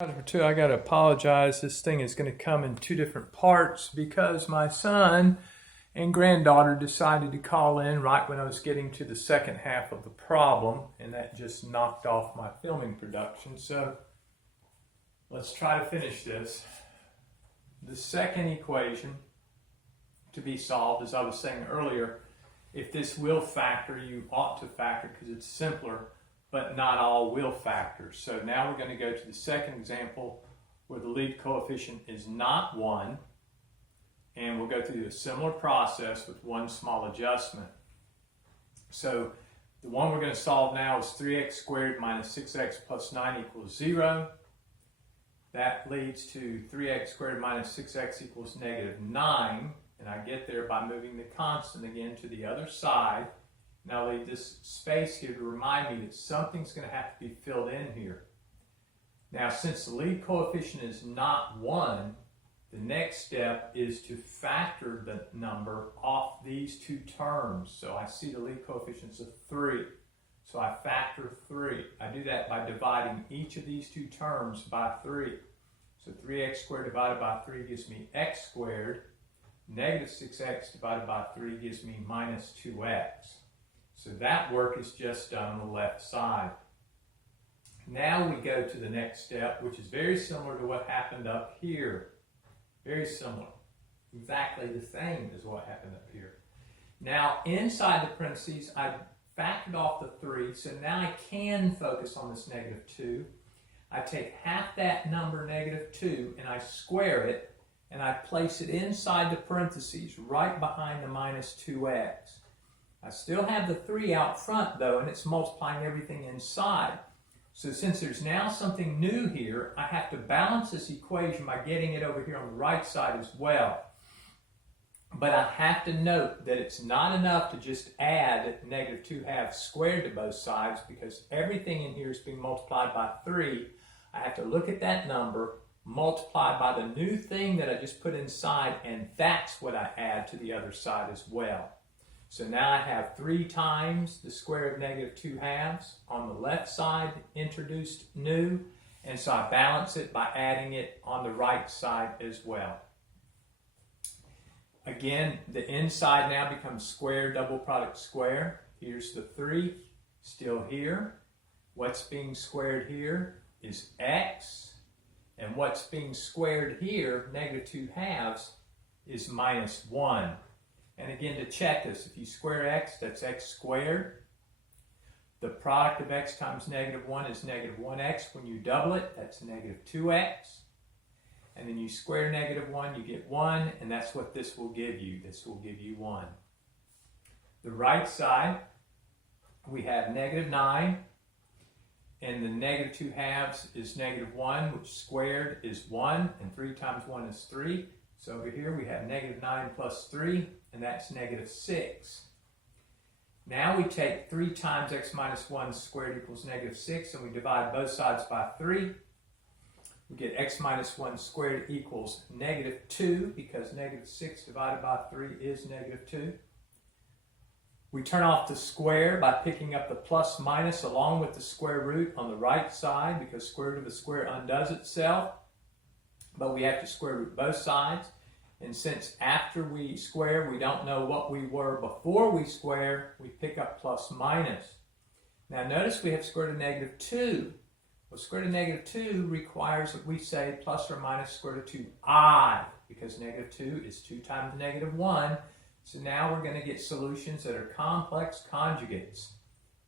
Algebra 2, I gotta apologize. This thing is going to come in two different parts because my son and granddaughter decided to call in right when I was getting to the second half of the problem, and that just knocked off my filming production. So let's try to finish this. The second equation to be solved, as I was saying earlier, if this will factor, you ought to factor because it's simpler, but not all will factor. So now we're going to go to the second example where the lead coefficient is not 1, and we'll go through a similar process with one small adjustment. So the one we're going to solve now is 3x squared minus 6x plus 9 equals 0. That leads to 3x squared minus 6x equals negative 9, and I get there by moving the constant again to the other side. Now I'll leave this space here to remind me that something's going to have to be filled in here. Now, since the lead coefficient is not 1, the next step is to factor the number off these two terms. So I see the lead coefficient's of 3. So I factor 3. I do that by dividing each of these two terms by 3. So 3x squared divided by 3 gives me x squared. Negative 6x divided by 3 gives me minus 2x. So that work is just done on the left side. Now we go to the next step, which is very similar to what happened up here. Very similar. Exactly the same as what happened up here. Now, inside the parentheses, I factored off the 3, so now I can focus on this negative 2. I take half that number, negative 2, and I square it, and I place it inside the parentheses, right behind the minus 2x. I still have the 3 out front, though, and it's multiplying everything inside. So since there's now something new here, I have to balance this equation by getting it over here on the right side as well. But I have to note that it's not enough to just add negative 2 halves squared to both sides, because everything in here is being multiplied by 3. I have to look at that number, multiplied by the new thing that I just put inside, and that's what I add to the other side as well. So now I have 3 times the square of negative 2 halves on the left side introduced new, and so I balance it by adding it on the right side as well. Again, the inside now becomes square, double product square. Here's the 3, still here. What's being squared here is x, and what's being squared here, negative 2 halves, is minus 1. And again, to check this, if you square x, that's x squared. The product of x times negative 1 is negative 1x. When you double it, that's negative 2x. And then you square negative 1, you get 1, and that's what this will give you. This will give you 1. The right side, we have negative 9, and the negative 2 halves is negative 1, which squared is 1, and 3 times 1 is 3. So over here we have negative 9 plus 3, and that's negative 6. Now we take 3 times x minus 1 squared equals negative 6, and we divide both sides by 3. We get x minus 1 squared equals negative 2, because negative 6 divided by 3 is negative 2. We turn off the square by picking up the plus minus along with the square root on the right side, because square root of a square undoes itself. But we have to square root both sides. And since after we square, we don't know what we were before we square, we pick up plus minus. Now notice we have square root of negative 2. Well, square root of negative 2 requires that we say plus or minus square root of 2i, because negative 2 is 2 times negative 1. So now we're going to get solutions that are complex conjugates,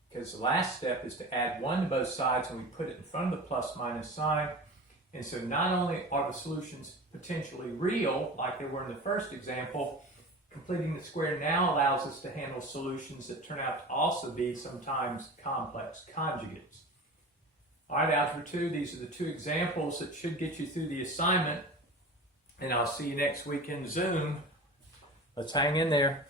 because the last step is to add 1 to both sides, and we put it in front of the plus minus sign. And so not only are the solutions potentially real, like they were in the first example, completing the square now allows us to handle solutions that turn out to also be sometimes complex conjugates. All right, Algebra 2, these are the 2 examples that should get you through the assignment, and I'll see you next week in Zoom. Let's hang in there.